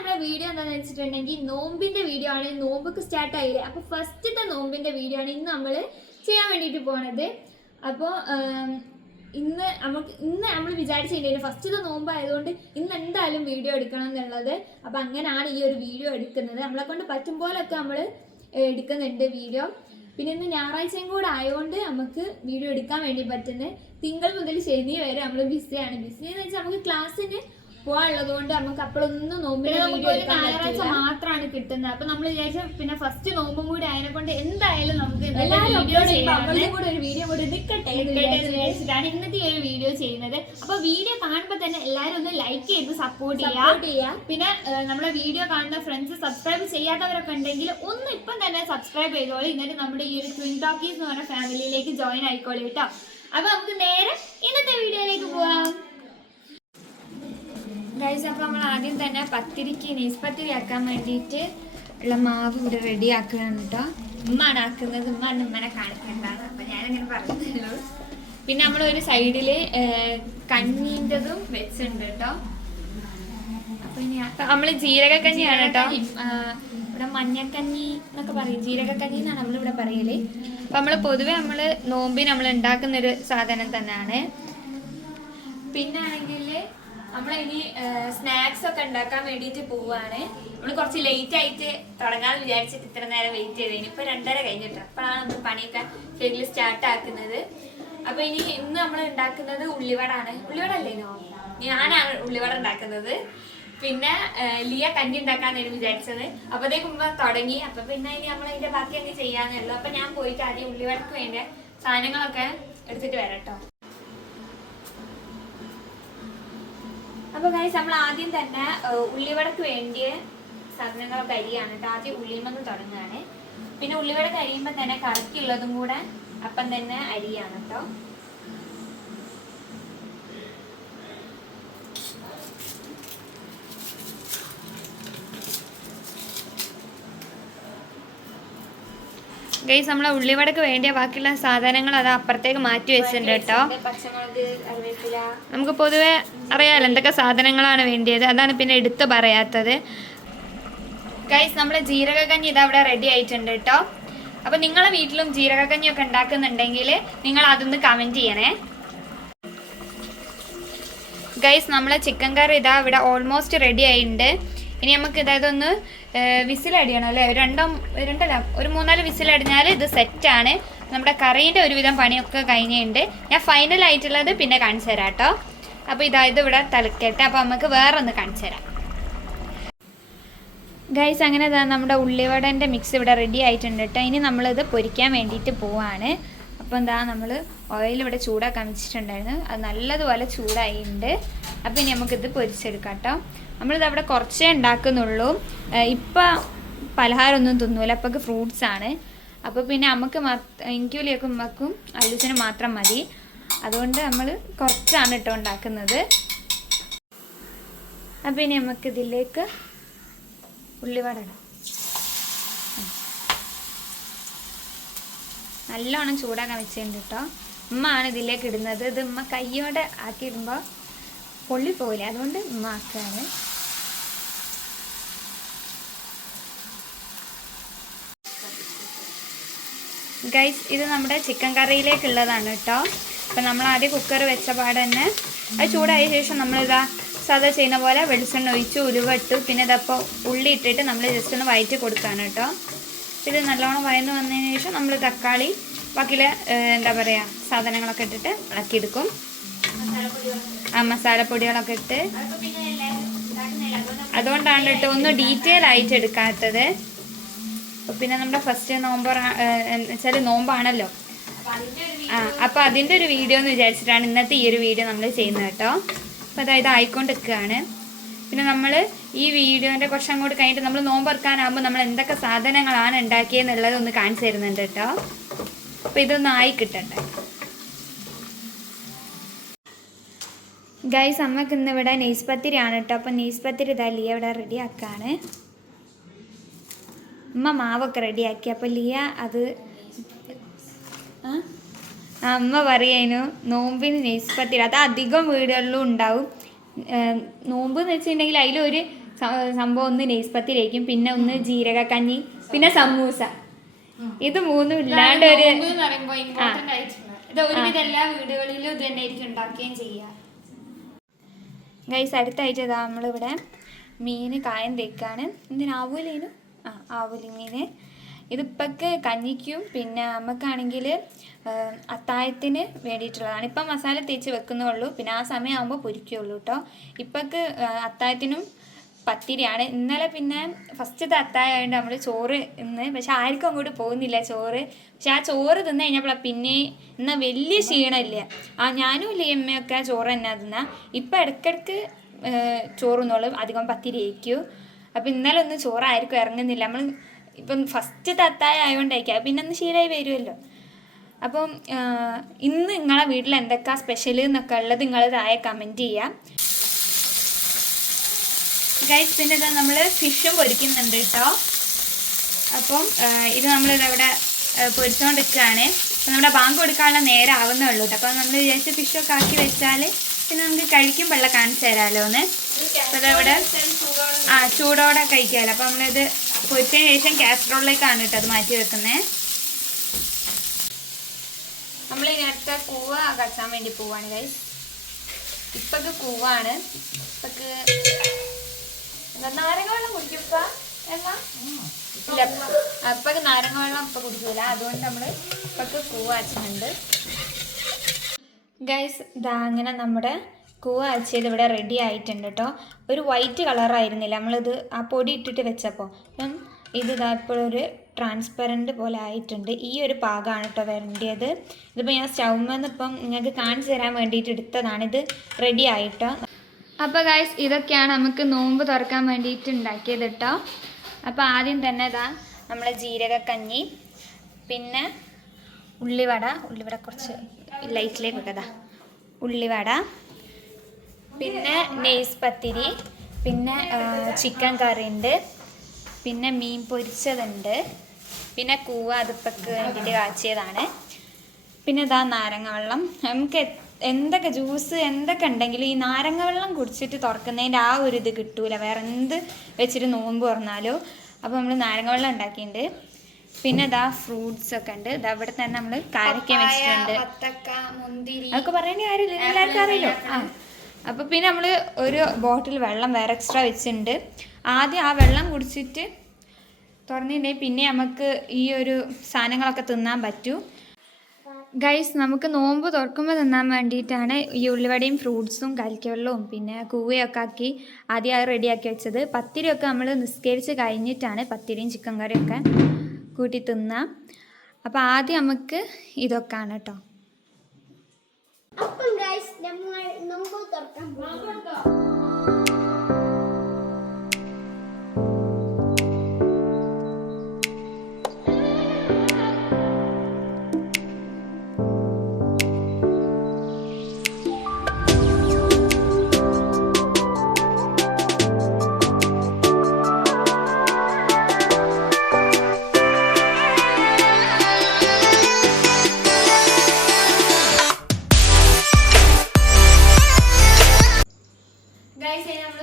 നമ്മളെ വീഡിയോ എന്താണെന്ന് വെച്ചിട്ടുണ്ടെങ്കിൽ നോമ്പിന്റെ വീഡിയോ ആണ്. നോമ്പൊക്കെ സ്റ്റാർട്ട് ആയില്ലേ, അപ്പോൾ ഫസ്റ്റത്തെ നോമ്പിന്റെ വീഡിയോ ആണ് ഇന്ന് നമ്മൾ ചെയ്യാൻ വേണ്ടിയിട്ട് പോണത്. അപ്പോൾ ഇന്ന് നമ്മൾ വിചാരിച്ചിട്ടുണ്ടായിരുന്നു ഫസ്റ്റത്തെ നോമ്പായതുകൊണ്ട് ഇന്ന് എന്തായാലും വീഡിയോ എടുക്കണം എന്നുള്ളത്. അപ്പോൾ അങ്ങനെയാണ് ഈ ഒരു വീഡിയോ എടുക്കുന്നത്. നമ്മളെ കൊണ്ട് പറ്റും പോലൊക്കെ നമ്മൾ എടുക്കുന്നുണ്ട് വീഡിയോ. പിന്നെ ഇന്ന് ഞായറാഴ്ചയും കൂടെ ആയതുകൊണ്ട് നമുക്ക് വീഡിയോ എടുക്കാൻ വേണ്ടി പറ്റുന്നത്. തിങ്കൾ മുതൽ ശനി വരെ നമ്മൾ ബിസിയാണ്. ബിസി എന്ന് വെച്ചാൽ നമുക്ക് ക്ലാസ്സിന് പോകാനുള്ളത് കൊണ്ട് നമുക്ക് അപ്പോഴൊന്നും നോമ്പിന് ഞായറാഴ്ച മാത്രമാണ് കിട്ടുന്നത്. അപ്പൊ നമ്മൾ വിചാരിച്ച പിന്നെ ഫസ്റ്റ് നോമ്പും കൂടി അതിനെ കൊണ്ട് എന്തായാലും നമുക്ക് ഒരു വീഡിയോ കൂടി നിൽക്കട്ടെ വിചാരിച്ചിട്ടാണ് ഇന്നത്തെ ഈ ഒരു വീഡിയോ ചെയ്യുന്നത്. അപ്പൊ വീഡിയോ കാണുമ്പോൾ തന്നെ എല്ലാവരും ഒന്ന് ലൈക്ക് ചെയ്ത് സപ്പോർട്ട് ചെയ്യാം. പിന്നെ നമ്മളെ വീഡിയോ കാണുന്ന ഫ്രണ്ട്സ് സബ്സ്ക്രൈബ് ചെയ്യാത്തവരൊക്കെ ഉണ്ടെങ്കിൽ ഒന്ന് ഇപ്പം തന്നെ സബ്സ്ക്രൈബ് ചെയ്തോളൂ. എന്നിട്ട് നമ്മുടെ ഈ ഒരു ട്വിൻ ടോക്കീസ് എന്ന് പറഞ്ഞ ഫാമിലിയിലേക്ക് ജോയിൻ ആയിക്കോളൂ കേട്ടോ. അപ്പൊ നമുക്ക് നേരെ ഇന്നത്തെ വീഡിയോയിലേക്ക് പോവാം. ഗൈസ്, അപ്പോൾ നമ്മൾ ആദ്യം തന്നെ പത്തിരിക്ക് നെയ്സ്പത്തിരി ആക്കാൻ വേണ്ടിയിട്ട് ഉള്ള മാവ് ഇവിടെ റെഡി ആക്കുകയാണ് കേട്ടോ. ഉമ്മാണ് ആക്കുന്നത്. ഉമ്മനെ കാണിക്കേണ്ടതാണ്, അപ്പം ഞാനങ്ങനെ പറഞ്ഞല്ലോ. പിന്നെ നമ്മളൊരു സൈഡിൽ കഞ്ഞീൻ്റെതും വെച്ചിട്ടുണ്ട് കേട്ടോ. അപ്പം ഇനി നമ്മൾ ജീരകക്കഞ്ഞിയാണ് കേട്ടോ. ഇവിടെ മഞ്ഞക്കഞ്ഞി എന്നൊക്കെ പറയും, ജീരകക്കഞ്ഞി എന്നാണ് നമ്മളിവിടെ പറയല്. അപ്പം നമ്മൾ പൊതുവെ നമ്മൾ നോമ്പിന് നമ്മൾ ഉണ്ടാക്കുന്നൊരു സാധനം തന്നെയാണ്. പിന്നെ ആണെങ്കിൽ നമ്മളിനി സ്നാക്സ് ഒക്കെ ഉണ്ടാക്കാൻ വേണ്ടിയിട്ട് പോവുകയാണ്. നമ്മൾ കുറച്ച് ലേറ്റ് ആയിട്ട് തുടങ്ങാമെന്ന് വിചാരിച്ചിട്ട് ഇത്ര നേരം വെയിറ്റ് ചെയ്തതിന് ഇപ്പോൾ 2:30 കഴിഞ്ഞിട്ട് അപ്പോഴാണ് നമ്മൾ പണിയൊക്കെ ശരിക്കും സ്റ്റാർട്ട് ആക്കുന്നത്. അപ്പോൾ ഇന്ന് നമ്മൾ ഉണ്ടാക്കുന്നത് ഉള്ളിവടാണ്. ഉള്ളിവട അല്ലേനോ, ഞാനാണ് ഉള്ളിവട ഉണ്ടാക്കുന്നത്. പിന്നെ ലിയ കഞ്ഞി ഉണ്ടാക്കാന്നായിരുന്നു വിചാരിച്ചത്. അപ്പോഴത്തേക്ക് മുമ്പ് തുടങ്ങി. അപ്പോൾ പിന്നെ ഇനി നമ്മൾ അതിൻ്റെ ബാക്കി അങ്ങ് ചെയ്യാന്നുള്ളൂ. അപ്പോൾ ഞാൻ പോയിട്ട് ആദ്യം ഉള്ളിവടക്ക് വേണ്ട സാധനങ്ങളൊക്കെ എടുത്തിട്ട് വരാം കേട്ടോ. അപ്പോൾ ഗൈസ്, നമ്മൾ ആദ്യം തന്നെ ഉള്ളിവടക്ക് വേണ്ടിയ സാധനങ്ങളൊക്കെ അരിയാണ് കേട്ടോ. ആദ്യം ഉള്ളിമെന്ന് തുടങ്ങുകയാണ്. പിന്നെ ഉള്ളിവട കരിയുമ്പോൾ തന്നെ കറക്കിയുള്ളതും കൂടെ അപ്പം തന്നെ അരിയാണ് കേട്ടോ. ഗൈസ്, നമ്മളെ ഉള്ളിവടക്ക് വേണ്ടിയ ബാക്കിയുള്ള സാധനങ്ങൾ അത് അപ്പുറത്തേക്ക് മാറ്റി വെച്ചിട്ടുണ്ട് കേട്ടോ. നമുക്ക് പൊതുവെ അറിയാമല്ലോ എന്തൊക്കെ സാധനങ്ങളാണ് വേണ്ടിയത്, അതാണ് പിന്നെ എടുത്ത് പറയാത്തത്. ഗൈസ്, നമ്മുടെ ജീരകക്കഞ്ഞി ഇതവിടെ റെഡി ആയിട്ടുണ്ട് കേട്ടോ. അപ്പം നിങ്ങളെ വീട്ടിലും ജീരകക്കഞ്ഞിയൊക്കെ ഉണ്ടാക്കുന്നുണ്ടെങ്കിൽ നിങ്ങൾ അതൊന്ന് കമൻറ്റ് ചെയ്യണേ. ഗൈസ്, നമ്മളെ ചിക്കൻ കറി ഇതാ ഇവിടെ ഓൾമോസ്റ്റ് റെഡി ആയിട്ടുണ്ട്. ഇനി നമുക്ക് ഇതൊന്ന് വിസിലടിയണം അല്ലേ. ഒരു 3-4 വിസിലടിഞ്ഞാൽ ഇത് സെറ്റാണ്. നമ്മുടെ കറീൻ്റെ ഒരുവിധം പണിയൊക്കെ കഴിഞ്ഞിട്ടുണ്ട്. ഞാൻ ഫൈനലായിട്ടുള്ളത് പിന്നെ കാണിച്ചു തരാം കേട്ടോ. അപ്പോൾ ഇത് ഇവിടെ തിളക്കട്ടെ. അപ്പോൾ നമുക്ക് വേറെ ഒന്ന് കാണിച്ചു തരാം. ഗൈസ്, അങ്ങനെ നമ്മുടെ ഉള്ളിവടൻ്റെ മിക്സ് ഇവിടെ റെഡി ആയിട്ടുണ്ട് കേട്ടോ. ഇനി നമ്മളിത് പൊരിക്കാൻ വേണ്ടിയിട്ട് പോവാണ്. അപ്പോൾ നമ്മൾ ഓയിൽ ഇവിടെ ചൂടാക്കാൻ വെച്ചിട്ടുണ്ടായിരുന്നു. അത് നല്ലതുപോലെ ചൂടായിട്ടുണ്ട്. അപ്പോൾ ഇനി നമുക്കിത് പൊരിച്ചെടുക്കാം കേട്ടോ. നമ്മളിത് അവിടെ കുറച്ചേ ഉണ്ടാക്കുന്നുള്ളൂ. ഇപ്പം പലഹാരമൊന്നും തിന്നൂല, അപ്പോൾ ഫ്രൂട്ട്സാണ്. അപ്പോൾ പിന്നെ നമുക്ക് ഇൻക്യൂലിയൊക്കെ ഉമ്മക്കും അല്ലുച്ചനും മാത്രം മതി. അതുകൊണ്ട് നമ്മൾ കുറച്ചാണ് കേട്ടോ ഉണ്ടാക്കുന്നത്. അപ്പോൾ ഇനി നമുക്കിതിലേക്ക് ഉള്ളിവട ഇടാം. നല്ലോണം ചൂടാക്കാൻ വെച്ചിട്ടുണ്ട് കേട്ടോ. ഉമ്മ ആണ് ഇതിലേക്ക് ഇടുന്നത്. ഇത് ഉമ്മ കയ്യോടെ ആക്കിയിടുമ്പോൾ പൊള്ളി പോകില്ല, അതുകൊണ്ട് ഉമ്മ ആക്കുകയാണ്. ഗൈസ്, ഇത് നമ്മുടെ ചിക്കൻ കറിയിലേക്കുള്ളതാണ് കേട്ടോ. അപ്പം നമ്മൾ ആദ്യം കുക്കർ വെച്ച പാടെ തന്നെ അത് ചൂടായ ശേഷം നമ്മളിതാ സാധാ ചെയ്യുന്ന പോലെ വെളിച്ചെണ്ണ ഒഴിച്ച് ഉലുവ ഇട്ടു. പിന്നെ ഇതപ്പോൾ ഉള്ളി ഇട്ടിട്ട് നമ്മൾ ജസ്റ്റ് ഒന്ന് വഴറ്റി കൊടുക്കുകയാണ് കേട്ടോ. ഇത് നല്ലോണം വഴന്ന് വന്നതിന് ശേഷം നമ്മൾ തക്കാളി ബാക്കിയുള്ള എന്താ പറയുക സാധനങ്ങളൊക്കെ ഇട്ടിട്ട് ഇളക്കിയെടുക്കും. മസാലപ്പൊടികളൊക്കെ ഇട്ട്, അതുകൊണ്ടാണ് കേട്ടോ ഒന്ന് ഡീറ്റെയിൽ ആയിട്ട് എടുക്കാത്തത്. പിന്നെ നമ്മുടെ ഫസ്റ്റ് വെച്ചാൽ നോമ്പാണല്ലോ. അപ്പോൾ അതിൻ്റെ ഒരു വീഡിയോ എന്ന് വിചാരിച്ചിട്ടാണ് ഇന്നത്തെ ഈ ഒരു വീഡിയോ നമ്മൾ ചെയ്യുന്നത് കേട്ടോ. അപ്പോൾ അതായത് ആയിക്കൊണ്ടിരിക്കുകയാണ്. പിന്നെ നമ്മൾ ഈ വീഡിയോൻ്റെ കുറച്ച് അങ്ങോട്ട് കഴിഞ്ഞിട്ട് നമ്മൾ നോമ്പെടുക്കാനാകുമ്പോൾ നമ്മൾ എന്തൊക്കെ സാധനങ്ങളാണ് ഉണ്ടാക്കിയെന്നുള്ളത് ഒന്ന് കാണിച്ചു തരുന്നുണ്ട് കേട്ടോ. അപ്പോൾ ഇതൊന്ന് ആയി കിട്ടട്ടെ. ഗൈസ്, അമ്മക്ക് ഇന്നിവിടെ നെയ്സ്പത്തിരിയാണ് കേട്ടോ. അപ്പോൾ നെയ്സ്പത്തിരി ഇതാ ലിയ ഇവിടെ റെഡി ആക്കുകയാണ്. ഉമ്മ മാവൊക്കെ റെഡിയാക്കി. അപ്പോൾ ലിയ അത് അമ്മ പറയാനു നോമ്പിന് നെയ്സ്പത്തിരി അത് അധികം വീടുകളിലും ഉണ്ടാവും. നോമ്പ് എന്ന് വെച്ചിട്ടുണ്ടെങ്കിൽ അതിലൊരു സംഭവം ഒന്ന് നെയ്സ് പത്തിരിക്കും, പിന്നെ ഒന്ന് ജീരകക്കഞ്ഞി, പിന്നെ സമൂസ. ഇത് മൂന്നും ഇല്ലാണ്ട് ഒരു എല്ലാ വീടുകളിലും ഇത് തന്നെ ആയിരിക്കും ഉണ്ടാക്കുകയും ചെയ്യാം. ഗൈസ് അടുത്തായിട്ട് ഇതാ നമ്മളിവിടെ മീൻ കായം തേക്കാണ്. എന്തിനാ ആവൂലേനു? ആവൂലി മീൻ. ഇതിപ്പൊക്കെ കഞ്ഞിക്കും പിന്നെ നമുക്കാണെങ്കിൽ അത്താഴത്തിന് വേണ്ടിയിട്ടുള്ളതാണ്. ഇപ്പം മസാല തേച്ച് വെക്കുന്നുള്ളൂ, പിന്നെ ആ സമയമാകുമ്പോൾ പൊരിക്കുകയുള്ളൂ കേട്ടോ. ഇപ്പൊക്ക് അത്താഴത്തിനും പത്തിരിയാണ്. ഇന്നലെ പിന്നെ ഫസ്റ്റത്തെ അത്താഴമായതുകൊണ്ട് നമ്മൾ ചോറ് ഇന്ന്, പക്ഷെ ആർക്കും അങ്ങോട്ട് പോകുന്നില്ല ചോറ്. പക്ഷെ ആ ചോറ് തിന്നു കഴിഞ്ഞപ്പോഴാണ് പിന്നെ എന്നാൽ വലിയ ക്ഷീണമില്ല. ഞാനും ഇല്ല അമ്മയൊക്കെ ചോറ് തന്നെ തിന്നാ. ഇപ്പം ഇടയ്ക്കിടയ്ക്ക് ചോറുന്നുള്ളൂ, അധികം പത്തിരി കഴിക്കും. അപ്പം ഇന്നലെ ഒന്നും ചോറായിരിക്കും ഇറങ്ങുന്നില്ല. നമ്മൾ ഇപ്പം ഫസ്റ്റത്തെ അത്താഴം ആയതുകൊണ്ടായിരിക്കും, പിന്നെ ഒന്ന് ശീലമായി വരുമല്ലോ. അപ്പം ഇന്ന് നിങ്ങളെ വീട്ടിൽ എന്തൊക്കെയാണ് സ്പെഷ്യൽ എന്നൊക്കെ ഉള്ളത് നിങ്ങൾ താഴെ കമൻറ്റ് ചെയ്യാം ഗൈസ്. പിന്നെ ഇതാ നമ്മൾ ഫിഷും പൊരിക്കുന്നുണ്ട് കേട്ടോ. അപ്പം ഇത് നമ്മളിതവിടെ പൊരിച്ചുകൊണ്ടിരിക്കുകയാണ്. അപ്പം നമ്മുടെ ബാങ്ക് കൊടുക്കാനുള്ള നേരം ആവുന്നേ ഉള്ളൂ കേട്ടോ. അപ്പം നമ്മൾ വിചാരിച്ച് ഫിഷൊക്കെ ആക്കി വെച്ചാൽ പിന്നെ നമുക്ക് കഴിക്കുമ്പോഴുള്ള കാണിച്ചു തരാമല്ലോ ഒന്ന്. അപ്പം അതവിടെ ചൂടോടെ കഴിക്കാമല്ലോ. അപ്പം നമ്മളിത് പൊരിച്ചതിന് ശേഷം കാസറോളിലേക്കാണ് കേട്ടോ അത് മാറ്റി വെക്കുന്നത്. നമ്മൾ ഇനി അടുത്ത കൂവ കച്ചാൻ വേണ്ടി പോവാണ് ഗൈസ്. ഇപ്പൊക്ക് കൂവാണ്. ഇപ്പൊക്ക് നാരങ്ങ വെള്ളം കുടിക്കുപ്പ എന്നാ ഇല്ല, ഇപ്പൊക്ക് നാരങ്ങ വെള്ളം ഇപ്പൊ കുടിക്കൂല. അതുകൊണ്ട് നമ്മൾ ഇപ്പൊക്ക് കൂവ അച്ചുന്നുണ്ട് ഗൈസ്. ഇതാ അങ്ങനെ നമ്മുടെ കൂവ അച്ചത് ഇവിടെ റെഡി ആയിട്ടുണ്ട് കേട്ടോ. ഒരു വൈറ്റ് കളറായിരുന്നില്ല നമ്മളിത് ആ പൊടി ഇട്ടിട്ട് വെച്ചപ്പോൾ. അപ്പം ഇത് ഇതാ ഇപ്പോഴൊരു ട്രാൻസ്പെറൻറ്റ് പോലെ ആയിട്ടുണ്ട്. ഈ ഒരു പാകമാണ് കേട്ടോ വരേണ്ടത്. ഇതിപ്പോൾ ഞാൻ സ്റ്റൗമെന്ന് ഇപ്പം നിങ്ങൾക്ക് കാണിച്ചു തരാൻ വേണ്ടിയിട്ട് എടുത്തതാണ്. ഇത് റെഡി ആയിട്ടോ. അപ്പോൾ ഗൈസ് ഇതൊക്കെയാണ് നമുക്ക് നോമ്പ് തുറക്കാൻ വേണ്ടിയിട്ട് ഉണ്ടാക്കിയത് കേട്ടോ. അപ്പോൾ ആദ്യം തന്നെ ഇതാ നമ്മളെ ജീരകക്കഞ്ഞി, പിന്നെ ഉള്ളിവട കുറച്ച് ലൈറ്റിലേക്ക് ഇട്ടതാ ഉള്ളിവട, പിന്നെ നെയ്സ് പത്തിരി, പിന്നെ ചിക്കൻ കറി ഉണ്ട്, പിന്നെ മീൻ പൊരിച്ചതുണ്ട്, പിന്നെ കൂവ അതിപ്പൊക്ക് വേണ്ടിയിട്ട് കാച്ചിയതാണ്. പിന്നെ ഇതാ നാരങ്ങ വെള്ളം. നമുക്ക് എന്തൊക്കെ ജ്യൂസ് എന്തൊക്കെ ഉണ്ടെങ്കിലും ഈ നാരങ്ങ വെള്ളം കുടിച്ചിട്ട് തുറക്കുന്നതിൻ്റെ ആ ഒരു ഇത് കിട്ടൂല വേറെ എന്ത് വെച്ചിട്ട് നോമ്പ് തുറന്നാലോ. അപ്പോൾ നമ്മൾ നാരങ്ങ വെള്ളം ഉണ്ടാക്കിയിട്ടുണ്ട്. പിന്നെ ഇതാ ഫ്രൂട്ട്സ് ഒക്കെ ഉണ്ട്. ഇതാ ഇവിടെ തന്നെ നമ്മൾ കാരക്ക വെച്ചിട്ടുണ്ട്. അതൊക്കെ പറയേണ്ട കാര്യമില്ല, എല്ലാവർക്കും അറിയില്ലോ. അപ്പോൾ പിന്നെ നമ്മൾ ഒരു ബോട്ടിൽ വെള്ളം വേറെ എക്സ്ട്രാ വെച്ചിട്ടുണ്ട്. ആദ്യം ആ വെള്ളം കുടിച്ചിട്ട് തുറന്നിട്ടുണ്ടെങ്കിൽ പിന്നെ നമുക്ക് ഈ ഒരു സാധനങ്ങളൊക്കെ തിന്നാൻ പറ്റൂ ഗൈസ്. നമുക്ക് നോമ്പ് തുറക്കുമ്പോൾ തിന്നാൻ വേണ്ടിയിട്ടാണ് ഈ ഉള്ളിവടയും ഫ്രൂട്ട്സും കലിക്കവെള്ളവും പിന്നെ കൂവയൊക്കെ ആക്കി ആദ്യം അത് റെഡിയാക്കി വെച്ചത്. പത്തിരിയൊക്കെ നമ്മൾ നിസ്കരിച്ച് കഴിഞ്ഞിട്ടാണ് പത്തിരിയും ചിക്കൻ കറിയൊക്കെ കൂട്ടി തിന്നാം. അപ്പോൾ ആദ്യം നമുക്ക് ഇതൊക്കെയാണ് കേട്ടോ. അപ്പം ഗൈസ് നമ്മൾ നോമ്പ് തുറക്കാൻ പോകുന്നു.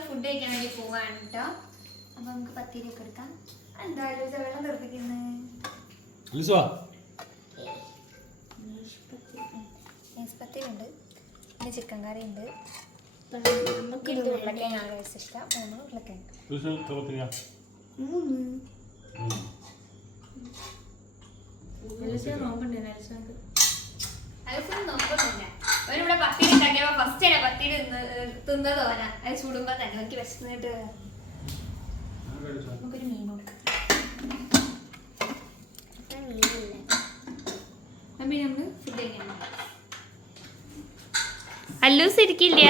ഫുഡ് കഴിക്കാൻ വേണ്ടി പോവാണ് കേട്ടോ. അപ്പൊ നമുക്ക് പത്തിരിയൊക്കെ എടുക്കാം. എന്തായാലും വെള്ളം തെറിപ്പിക്കുന്നത് പത്തിരി ഉണ്ട്, പിന്നെ ചിക്കൻ കറി ഉണ്ട്, ഉരുളക്കിഴങ്ങ് ആണ് ഇഷ്ടം. 3 ഉരുളക്കിഴങ്ങ് നോക്കുന്നില്ല. അവരിവിടെ പത്തിരി ഉണ്ടാക്കിയപ്പോ ഫസ്റ്റ് തന്നെ പത്തിരി തിന്നത് ഓന. അത് ചൂടുമ്പോ തന്നെ എനിക്ക് വിശന്നിട്ട് നമുക്കൊരു മീൻ കൊടുക്കാം. അമ്മ നമ്മള് ഫുഡ് കഴിക്കണം. അല്ലൂസ് ഇരിക്കില്ല.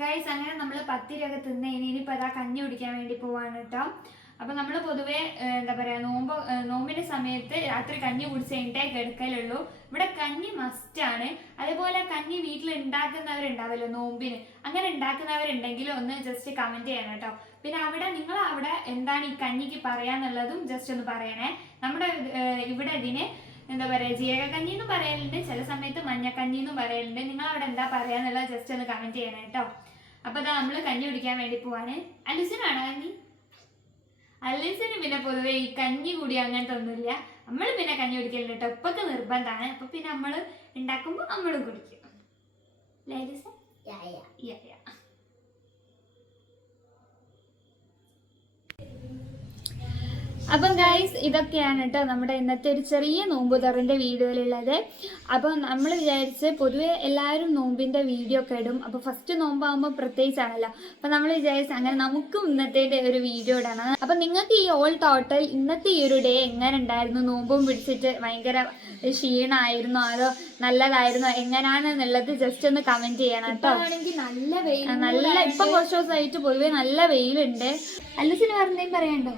ഗൈസ് അങ്ങനെ നമ്മൾ പത്തിരിയൊക്കെ തിന്ന് ഇനിയിപ്പോൾ അതാ കഞ്ഞി കുടിക്കാൻ വേണ്ടി പോവാണ് കേട്ടോ. അപ്പം നമ്മൾ പൊതുവേ എന്താ പറയുക നോമ്പിൻ്റെ സമയത്ത് രാത്രി കഞ്ഞി കുടിച്ച് കഴിഞ്ഞിട്ടേ കിടക്കലുള്ളൂ. ഇവിടെ കഞ്ഞി മസ്റ്റാണ്. അതേപോലെ കഞ്ഞി വീട്ടിൽ ഉണ്ടാക്കുന്നവരുണ്ടാവല്ലോ നോമ്പിന്, അങ്ങനെ ഉണ്ടാക്കുന്നവരുണ്ടെങ്കിലും ഒന്ന് ജസ്റ്റ് കമൻറ്റ് ചെയ്യണം കേട്ടോ. പിന്നെ നിങ്ങൾ അവിടെ എന്താണ് ഈ കഞ്ഞിക്ക് പറയാന്നുള്ളതും ജസ്റ്റ് ഒന്ന് പറയണേ. നമ്മുടെ ഇവിടെ ഇതിന് എന്താ പറയാ ജീരകക്കഞ്ഞി എന്ന് പറയലുണ്ട്, ചില സമയത്ത് മഞ്ഞക്കഞ്ഞി എന്ന് പറയലുണ്ട്. നിങ്ങൾ അവിടെ എന്താ പറയാന്നുള്ളത് ജസ്റ്റ് ഒന്ന് കമന്റ് ചെയ്യണം കേട്ടോ. അപ്പൊ അതാ നമ്മള് കഞ്ഞി കുടിക്കാൻ വേണ്ടി പോവാണ്. അലൂസിനാണോ കഞ്ഞി? അലൂസിന് പിന്നെ പൊതുവെ ഈ കഞ്ഞി കൂടി അങ്ങനത്തെ ഒന്നുമില്ല. നമ്മള് പിന്നെ കഞ്ഞി കുടിക്കലുണ്ട് കേട്ടോ, ഉപ്പൊക്കെ നിർബന്ധമാണ്. അപ്പൊ പിന്നെ നമ്മള് ഉണ്ടാക്കുമ്പോ നമ്മളും കുടിക്കും. അപ്പം ഗൈസ് ഇതൊക്കെയാണ് കേട്ടോ നമ്മുടെ ഇന്നത്തെ ഒരു ചെറിയ നോമ്പുതുറന്റെ വീഡിയോയിലുള്ളത്. അപ്പം നമ്മൾ വിചാരിച്ച് പൊതുവെ എല്ലാവരും നോമ്പിന്റെ വീഡിയോ ഒക്കെ ഇടും. അപ്പോൾ ഫസ്റ്റ് നോമ്പാകുമ്പോൾ പ്രത്യേകിച്ചാണല്ലോ. അപ്പം നമ്മൾ വിചാരിച്ച് അങ്ങനെ നമുക്കും ഇന്നത്തെ ഒരു വീഡിയോ ഇടണം. അപ്പം നിങ്ങൾക്ക് ഈ ഓൾ ടോട്ടൽ ഇന്നത്തെ ഈ ഒരു ഡേ എങ്ങനെ ഉണ്ടായിരുന്നു? നോമ്പും പിടിച്ചിട്ട് ഭയങ്കര ക്ഷീണമായിരുന്നോ അതോ നല്ലതായിരുന്നോ എങ്ങനെയാണെന്നുള്ളത് ജസ്റ്റ് ഒന്ന് കമന്റ് ചെയ്യണം കേട്ടോ. നല്ല ഇപ്പം കുറച്ച് ദിവസമായിട്ട് പൊതുവെ നല്ല വെയിലുണ്ട്. അല്ലസിന് പറഞ്ഞേം പറയണ്ടോ?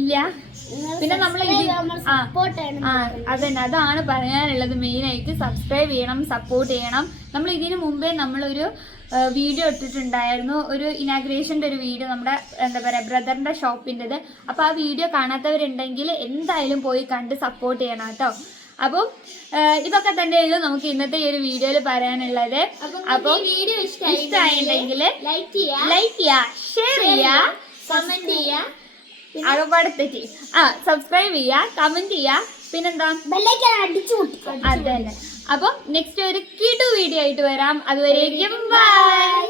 ഇല്ല. പിന്നെ നമ്മൾ അതന്നെ അതാണ് പറയാനുള്ളത്. മെയിനായിട്ട് സബ്സ്ക്രൈബ് ചെയ്യണം, സപ്പോർട്ട് ചെയ്യണം. നമ്മൾ ഇതിനു മുമ്പേ നമ്മളൊരു വീഡിയോ ഇട്ടിട്ടുണ്ടായിരുന്നു, ഒരു ഇനാഗ്രേഷൻ്റെ ഒരു വീഡിയോ, നമ്മുടെ എന്താ പറയുക ബ്രദറിൻ്റെ ഷോപ്പിൻ്റെത്. അപ്പോൾ ആ വീഡിയോ കാണാത്തവരുണ്ടെങ്കിൽ എന്തായാലും പോയി കണ്ട് സപ്പോർട്ട് ചെയ്യണം കേട്ടോ. അപ്പം ഇതൊക്കെ തന്നെയുള്ളൂ നമുക്ക് ഇന്നത്തെ ഈ ഒരു വീഡിയോയിൽ പറയാനുള്ളത്. അപ്പം വീഡിയോ ഇഷ്ടമായിട്ടുണ്ടെങ്കിൽ ലൈക്ക് ചെയ്യുക, ഷെയർ ചെയ്യുക, കമന്റ് ചെയ്യുക, അകപ്പാടത്തേക്ക് സബ്സ്ക്രൈബ് ചെയ്യുക, കമന്റ് ചെയ്യുക, പിന്നെന്താ അതന്നെ. അപ്പം നെക്സ്റ്റ് ഒരു കിടു വീഡിയോ ആയിട്ട് വരാം. അതുവരേക്കും ബൈ.